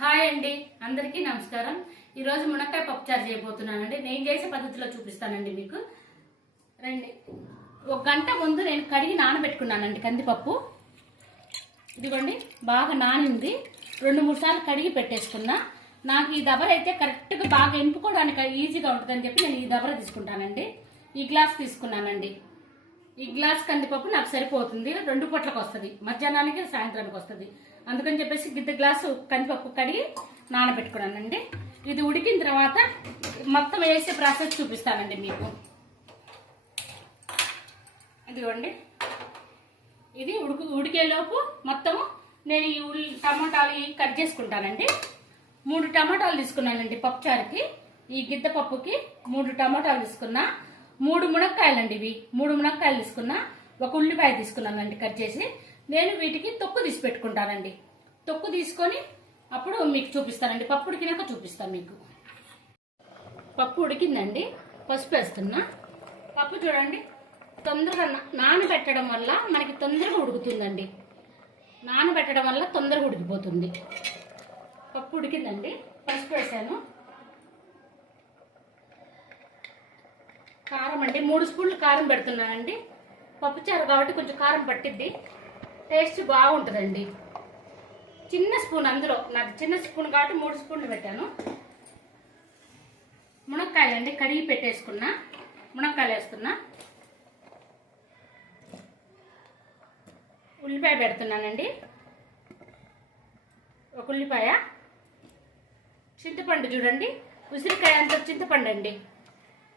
Hi అండి, అందరికీ నమస్కారం. ఈరోజు మునక్కాయ పప్పుచారు చేయబోతున్నానండి. నేను చేసే పద్ధతిలో చూపిస్తానండి మీకు. రండి. ఒక గంట ముందు నేను కడిగి నానబెట్టుకున్నానండి కందిపప్పు. ఇదిగోండి, బాగా నానింది. 2-3 సార్లు కడిగి పెట్టేసుకున్నా. నాకు ఈ దబర అయితే కరెక్ట్గా బాగా ఎంపుకోవడానికి ఈజీగా ఉంటుందని చెప్పి నేను ఈ దబర తీసుకుంటానండి. ఈ గ్లాస్ తీసుకున్నానండి. ఈ గ్లాస్ కందిపప్పు నాకు సరిపోతుంది. 2 పూట్లకు వస్తుంది, మధ్యాహ్నానికి సాయంత్రానికి వస్తుంది. అందుకని చెప్పేసి గిద్ద గ్లాసు కందిపప్పు కడిగి నానబెట్టుకున్నానండి. ఇది ఉడికిన తర్వాత మొత్తం వేసే ప్రాసెస్ చూపిస్తానండి మీకు. ఇదిగోండి, ఇది ఉడికేలోపు మొత్తము నేను ఈ టమాటాలు కట్ చేసుకుంటానండి. 3 టమాటాలు తీసుకున్నానండి పప్పుచారుకి. ఈ గిద్ద పప్పుకి 3 టమాటాలు తీసుకున్నా. 3 మునక్కాయలండి. ఇవి 3 మునక్కాయలు తీసుకున్నా. 1 ఉల్లిపాయ తీసుకున్నానండి కట్ చేసి. నేను వీటికి తొక్కు తీసి పెట్టుకుంటానండి. తొక్కు తీసుకొని అప్పుడు మీకు చూపిస్తానండి. పప్పు ఉడికినాక చూపిస్తాను మీకు. పప్పు ఉడికిందండి. పసుపు వేస్తున్నా. పప్పు చూడండి, తొందరగా నానబెట్టడం వల్ల మనకి తొందరగా ఉడుకుతుందండి. నానబెట్టడం వల్ల తొందరగా ఉడికిపోతుంది. పప్పు ఉడికిందండి. పసుపు వేసాను. కారం అండి, 3 స్పూన్లు కారం పెడుతున్నానండి. పప్పుచారు కాబట్టి కొంచెం కారం పట్టిద్ది, టేస్ట్ బాగుంటుందండి. చిన్న స్పూన్, అందులో నాకు చిన్న స్పూన్ కాబట్టి 3 స్పూన్లు పెట్టాను. మునక్కాయలండి కడిగి పెట్టేసుకున్నా. మునక్కాయలు వేస్తున్నా. ఉల్లిపాయ పెడుతున్నానండి. 1 ఉల్లిపాయ. చింతపండు చూడండి, ఉసిరికాయ అంత చింతపండు అండి.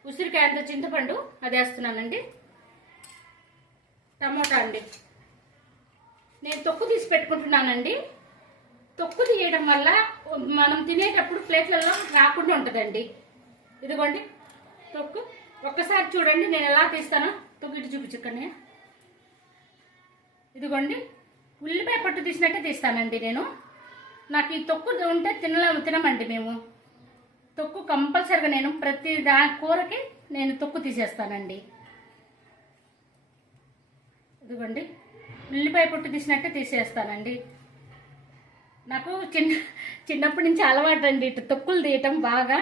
ఉసిరికాయ అంత చింతపండు అది వేస్తున్నానండి. టమోటా అండి. నేను తొక్కు తీసి పెట్టుకుంటున్నానండి. తొక్కు తీయడం వల్ల మనం తినేటప్పుడు ప్లేట్లలో రాకుండా ఉంటుందండి. ఇదిగోండి తొక్కు. ఒక్కసారి చూడండి నేను ఎలా తీస్తానో. తొక్కు ఇటు చూపించుకనే. ఇదిగోండి, ఉల్లిపాయ పొట్టు తీసినట్టే తీస్తానండి నేను. నాకు ఈ తొక్కు ఉంటే తినమండి మేము. తొక్కు కంపల్సరిగా నేను ప్రతి కూరకి నేను తొక్కు తీసేస్తానండి. ఇదిగోండి, ఉల్లిపాయ పొట్టు తీసినట్టే తీసేస్తానండి. నాకు చిన్నప్పటి నుంచి అలవాటు అండి ఇటు తొక్కులు తీయటం. బాగా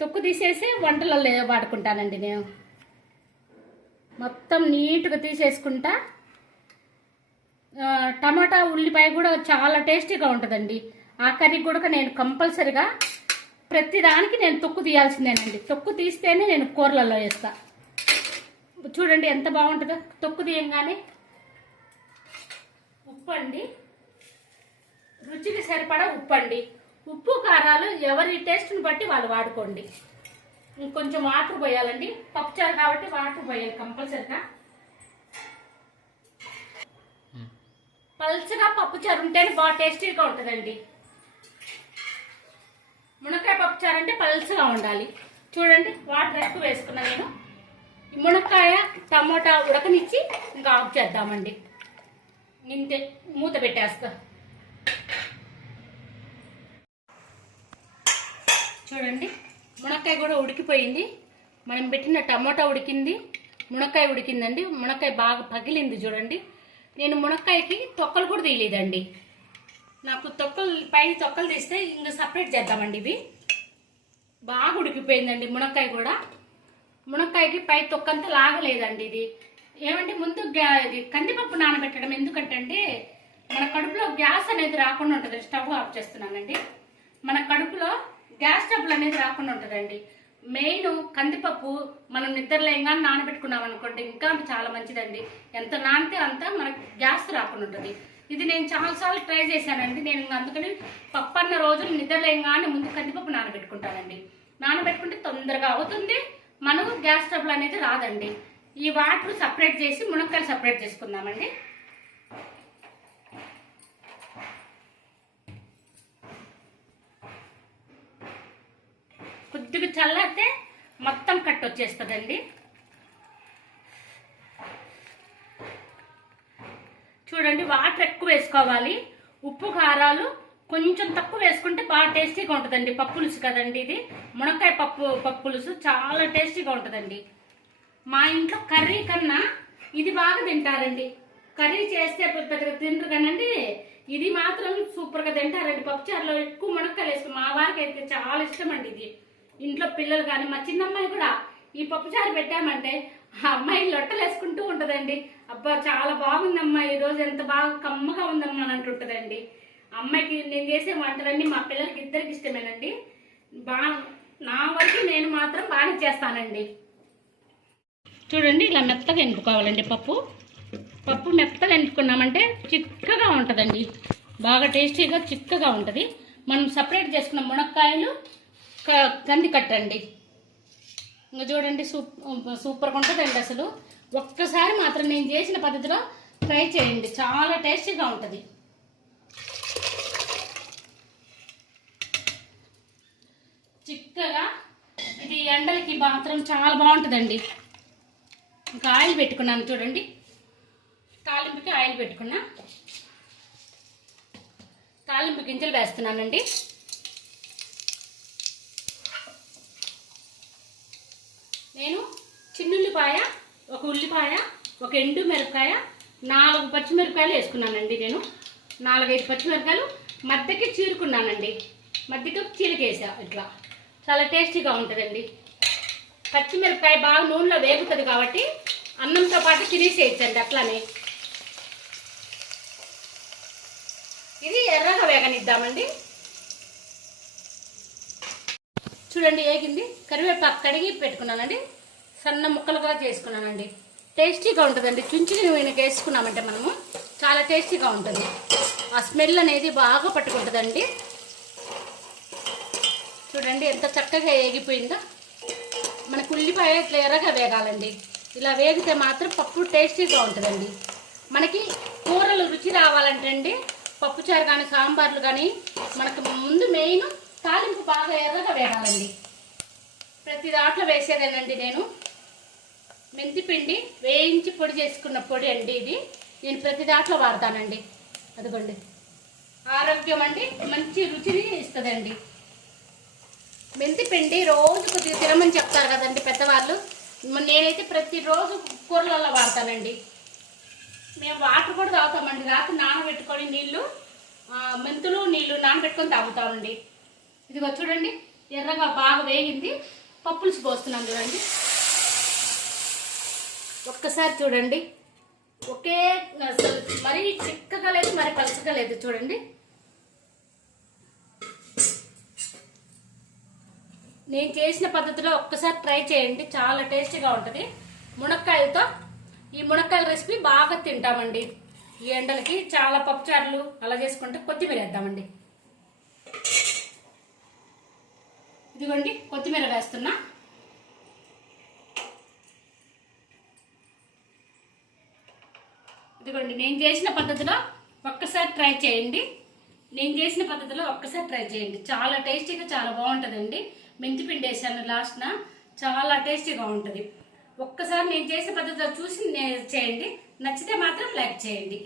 తొక్కు తీసేసి వంటలలో వాడుకుంటానండి నేను. మొత్తం నీట్గా తీసేసుకుంటా. టమాటా ఉల్లిపాయ కూడా చాలా టేస్టీగా ఉంటుందండి. ఆ కర్రీ కూడా నేను కంపల్సరిగా ప్రతిదానికి నేను తొక్కు తీయాల్సిందేనండి. తొక్కు తీస్తేనే నేను కూరలలో వేస్తా. చూడండి ఎంత బాగుంటుందో తొక్కు తీయంగానే. ఉప్పు అండి, రుచికి సరిపడా ఉప్పు అండి. ఉప్పు కారాలు ఎవరి టేస్ట్ని బట్టి వాళ్ళు వాడుకోండి. ఇంకొంచెం వాటర్ పోయాలండి. పప్పుచారు కాబట్టి వాటర్ పోయాలి కంపల్సరిగా. పల్చగా పప్పుచారు ఉంటేనే బాగా టేస్టీగా ఉంటుందండి. మునక్కాయ పప్పుచారు అంటే పల్చగా ఉండాలి. చూడండి, వాటర్ ఎక్కువ వేసుకున్నా నేను. మునక్కాయ టమోటా ఉడకనిచ్చి ఇంకా ఆఫ్ చేద్దామండి. ఇంతే, మూత పెట్టేస్తా. చూడండి, మునక్కాయ కూడా ఉడికిపోయింది. మనం పెట్టిన టమోటా ఉడికింది, మునక్కాయ ఉడికిందండి. మునక్కాయ బాగా పగిలింది చూడండి. నేను మునక్కాయకి తొక్కలు కూడా తీయలేదండి. నాకు పై తొక్కలు తీస్తే ఇంకా సపరేట్ చేద్దామండి. ఇవి బాగా ఉడికిపోయిందండి మునక్కాయ కూడా. మునక్కాయకి పై తొక్కంతా లాగలేదండి. ఇది ఏమంటే ముందు ఇది కందిపప్పు నానబెట్టడం ఎందుకంటే మన కడుపులో గ్యాస్ అనేది రాకుండా ఉంటుంది. స్టవ్ ఆఫ్ చేస్తున్నానండి. మన కడుపులో గ్యాస్ ట్రబుల్ అనేది రాకుండా ఉంటుందండి. మెయిన్ కందిపప్పు మనం నిద్రలేయంగా నానబెట్టుకున్నాం అనుకోండి, ఇంకా చాలా మంచిదండి. ఎంత నానితే అంత మనకు గ్యాస్ రాకుండా ఉంటుంది. ఇది నేను చాలాసార్లు ట్రై చేశానండి. నేను అందుకని పప్పు అన్న రోజులు నిద్రలేయంగానే ముందు కందిపప్పు నానబెట్టుకుంటానండి. నానబెట్టుకుంటే తొందరగా అవుతుంది, మనకు గ్యాస్ ట్రబుల్ అనేది రాదండి. ఈ వాటర్ సపరేట్ చేసి మునక్కాయలు సపరేట్ చేసుకుందామండి. కొద్దిగా చల్లారితే మొత్తం కట్ వచ్చేస్తుందండి. చూడండి, వాటర్ ఎక్కువ వేసుకోవాలి. ఉప్పు కారాలు కొంచెం తక్కువ వేసుకుంటే బాగా టేస్టీగా ఉంటుందండి. పప్పు పులుసు కదండి ఇది. మునక్కాయ పప్పు పులుసు చాలా టేస్టీగా ఉంటుందండి. మా ఇంట్లో కర్రీ కన్నా ఇది బాగా తింటారండి. కర్రీ చేస్తే పెద్దగా తినరు కానండి, ఇది మాత్రం సూపర్గా తింటారండి. పప్పుచారులో ఎక్కువ మునక్కాయలు వేసుకుని మా వారికి అయితే చాలా ఇష్టం అండి ఇది. ఇంట్లో పిల్లలు కానీ మా చిన్నమ్మాయి కూడా ఈ పప్పుచారు పెట్టామంటే ఆ అమ్మాయి లొట్టలు వేసుకుంటూ ఉంటుందండి. అబ్బా చాలా బాగుందమ్మా, ఈరోజు ఎంత బాగా కమ్మగా ఉందమ్మా అని అంటుంటుందండి. అమ్మాయికి నేను చేసే వంటలన్నీ మా పిల్లలకి ఇద్దరికి ఇష్టమేనండి. నా వరకు నేను మాత్రం బాగానే చేస్తానండి. చూడండి ఇలా మెత్తగా ఎనుపుకోవాలండి. పప్పు మెత్తగా ఎనుపుకున్నామంటే చిక్కగా ఉంటుందండి, బాగా టేస్టీగా చిక్కగా ఉంటుంది. మనం సపరేట్ చేసుకున్న మునక్కాయలు కంది కట్టండి. ఇంకా చూడండి సూపర్గా ఉంటుందండి. అసలు ఒక్కసారి మాత్రం నేను చేసిన పద్ధతిలో ట్రై చేయండి, చాలా టేస్టీగా ఉంటుంది. చిక్కగా ఇది ఎండలకి మాత్రం చాలా బాగుంటుందండి. ఇంకా ఆయిల్ పెట్టుకున్నాను చూడండి, తాలింపుకి ఆయిల్ పెట్టుకున్నా. తాలింపు గింజలు వేస్తున్నానండి. నేను చిన్నుల్లిపాయ, ఒక ఉల్లిపాయ, ఒక ఎండు మిరపకాయ, 4 పచ్చిమిరపకాయలు వేసుకున్నానండి. నేను 4-5 పచ్చిమిరపకాయలు మధ్యకి చీరుకున్నానండి. మధ్యకి చీలికేసా ఇట్లా, చాలా టేస్టీగా ఉంటుందండి. పచ్చిమిరపకాయ బాగా నూనెలో వేగుతుంది కాబట్టి అన్నంతో పాటు తినేసేయచ్చండి అట్లానే. ఇది ఎర్రగా వేగనిద్దామండి. చూడండి వేగింది. కరివేపాకు కడిగి పెట్టుకున్నానండి, సన్న ముక్కలుగా చేసుకున్నానండి. టేస్టీగా ఉంటుందండి. చుంచుని నూనెకి వేసుకున్నామంటే మనము చాలా టేస్టీగా ఉంటుంది. ఆ స్మెల్ అనేది బాగా పట్టుకుంటుందండి. చూడండి ఎంత చక్కగా వేగిపోయిందో. మనకు ఉల్లిపాయ ఇట్లా ఎర్రగా వేగాలండి. ఇలా వేగితే మాత్రం పప్పు టేస్టీగా ఉంటుందండి. మనకి కూరలు రుచి రావాలంటే అండి, పప్పుచారు కానీ సాంబార్లు కానీ మనకు ముందు మెయిన్ తాలింపు బాగా ఎర్రగా వేగాలండి. ప్రతి దాంట్లో వేసేదేనండి. నేను మెంతిపిండి వేయించి పొడి చేసుకున్న పొడి అండి ఇది. నేను ప్రతి దాంట్లో వాడతానండి. అదిగోండి, ఆరోగ్యం అండి, మంచి రుచిని ఇస్తుందండి. మెంతిపిండి రోజు కొద్దిగా తినమని చెప్తారు కదండి పెద్దవాళ్ళు. నేనైతే ప్రతిరోజు కూరలలో వాడతానండి. మేము వాటర్ కూడా తాగుతామండి. రాత్రి నానబెట్టుకొని మెంతులు నీళ్లు నానబెట్టుకొని తాగుతామండి. ఇదిగో చూడండి ఎర్రగా బాగా వేగింది. పప్పులుసు పోస్తున్నాను చూడండి. ఒక్కసారి చూడండి, ఒకే మరీ చిక్కగా లేదు, మరి పలుచగా లేదు. చూడండి, నేను చేసిన పద్ధతిలో ఒక్కసారి ట్రై చేయండి, చాలా టేస్టీగా ఉంటుంది. మునక్కాయలతో ఈ మునక్కాయల రెసిపీ బాగా తింటామండి. ఈ ఎండలకి చాలా పప్పుచారులు అలా చేసుకుంటే కొత్తిమీర వేద్దామండి. ఇదిగోండి కొత్తిమీర వేస్తున్నా. ఇదిగోండి నేను చేసిన పద్ధతిలో ఒక్కసారి ట్రై చేయండి. చాలా టేస్టీగా చాలా బాగుంటుందండి. మెంతిపిండి వేసాను లాస్ట్న, చాలా టేస్టీగా ఉంటుంది. ఒక్కసారి నేను చేసిన పద్ధతిలో చూసి చేయండి. నచ్చితే మాత్రం లైక్ చేయండి.